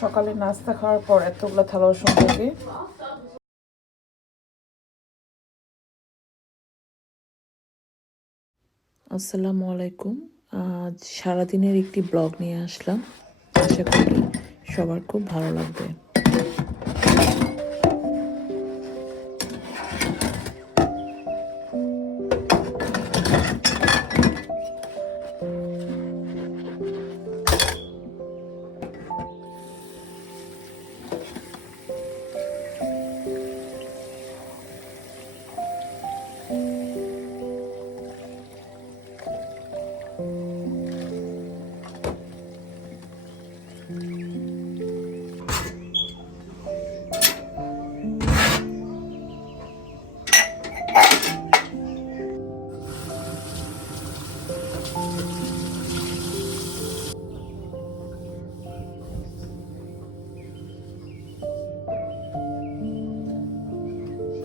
সকালে নাস্তা খাওয়ার পর এতগুলো থালা বাসন থাকে। আসসালামু আলাইকুম। আজ সারাদিনের একটি ব্লগ নিয়ে আসলাম, আশা করি সবার খুব ভালো লাগবে।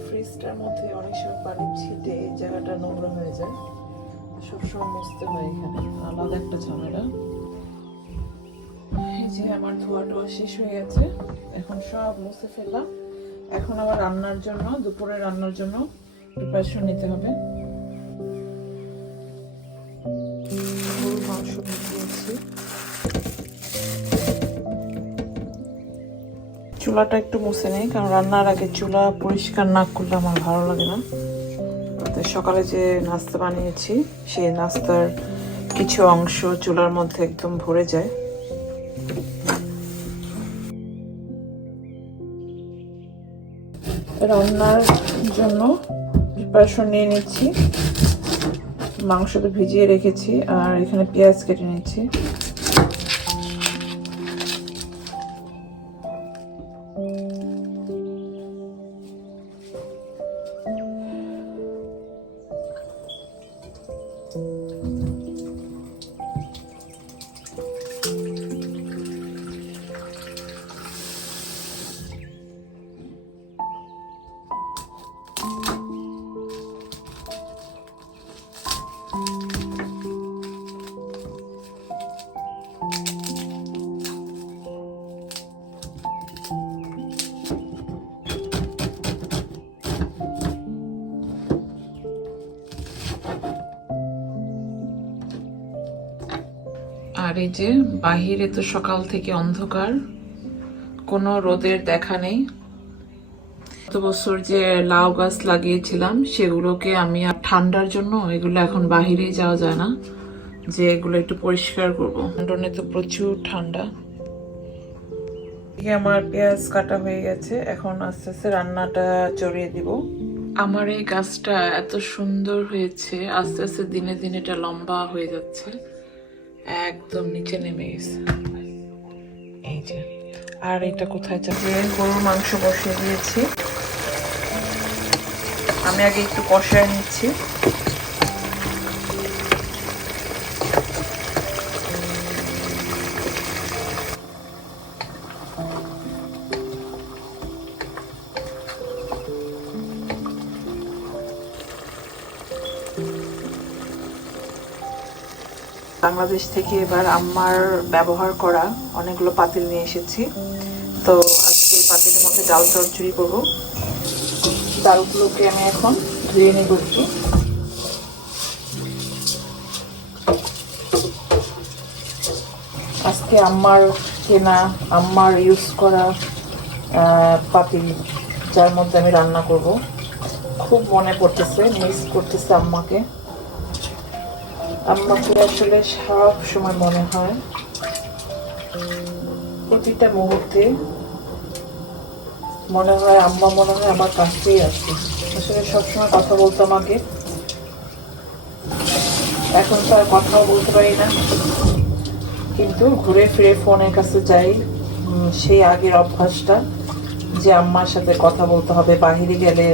ফ্রিজটার মধ্যে অনেক সময় পানি ছিটে এই জায়গাটা নোংরা হয়ে যায়, সবসময় মুছতে হয়, এখানে আলাদা একটা ঝামেলা। এই যে আমার ধোয়া টোয়া শেষ হয়ে গেছে, এখন সব মুছে ফেললাম। এখন আবার রান্নার জন্য, দুপুরে রান্নার জন্য প্রিপারেশন নিতে হবে। গরুর মাংস দিয়েছি। চুলাটা একটু মুছে নেই, কারণ রান্নার আগে চুলা পরিষ্কার না করলে আমার ভালো লাগে না। সকালে যে নাস্তা বানিয়েছি সেই নাস্তার কিছু অংশ চুলার মধ্যে একদম ভরে যায়। রান্নার জন্য প্রিপারেশন নিয়ে নিচ্ছি। মাংসটা ভিজিয়ে রেখেছি আর এখানে পেঁয়াজ কেটে নিচ্ছি। আর এই যে বাহিরে তো সকাল থেকে অন্ধকার, কোনো রোদের দেখা নেই। গত বছর যে লাউ গাছ লাগিয়েছিলাম সেগুলোকে আমি আর ঠান্ডার জন্য এগুলো এখন বাহিরেই যাওয়া যায় না, যে এগুলো একটু পরিষ্কার করবো। লন্ডনে তো প্রচুর ঠান্ডা। আমার পেঁয়াজ কাটা হয়ে গেছে, এখন আস্তে আস্তে রান্নাটা চড়িয়ে দিব। আমার এই গাছটা এত সুন্দর হয়েছে, আস্তে আস্তে দিনে দিনে এটা লম্বা হয়ে যাচ্ছে, একদম নিচে নেমে গেছে। এই যে, আর এটা কোথায় যাবে? গরুর মাংস বসিয়ে দিয়েছি, আমি আগে একটু কষায় নিচ্ছি। বাংলাদেশ থেকে এবার আম্মার ব্যবহার করা অনেকগুলো পাতিল নিয়ে এসেছি, তো আজকে এই পাতিলের মধ্যে ডাল চচ্চড়ি করবো। ডালগুলোকে আমি এখন ধুয়ে নেব একটু। আজকে আম্মার কেনা, আম্মার ইউজ করা পাতিল, যার মধ্যে আমি রান্না করব। খুব মনে পড়তেছে, মিস করতেছে আম্মাকে। আম্মাকে আসলে সব সময় মনে হয়, প্রতিটা মুহূর্তে মনে হয় আম্মা মনে হয় আমার কাছেই আছে। আসলে সবসময় কথা বলতো আমাকে, এখন তো আর কথাও বলতে পারি না, কিন্তু ঘুরে ফিরে ফোনের কাছে যাই। সেই আগের অভ্যাসটা, যে আম্মার সাথে কথা বলতে হবে, বাহিরে গেলে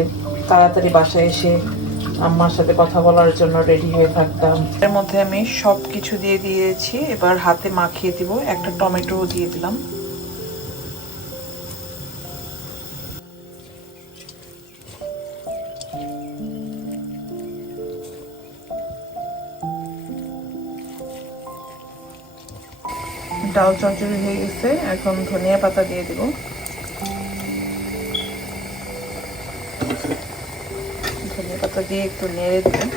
তাড়াতাড়ি বাসায় এসে আম্মার সাথে কথা বলার জন্য রেডি হয়ে থাকতাম। এর মধ্যে আমি সব কিছু দিয়ে দিয়েছি, এবার হাতে মাখিয়ে দিব। একটা টমেটো দিয়ে দিলাম। ডাল চচ্চড়ি হয়ে গেছে। এখন ধনিয়া পাতা দিয়ে দিব। ধনিয়া পাতা দিয়ে একটু নেড়ে দেব।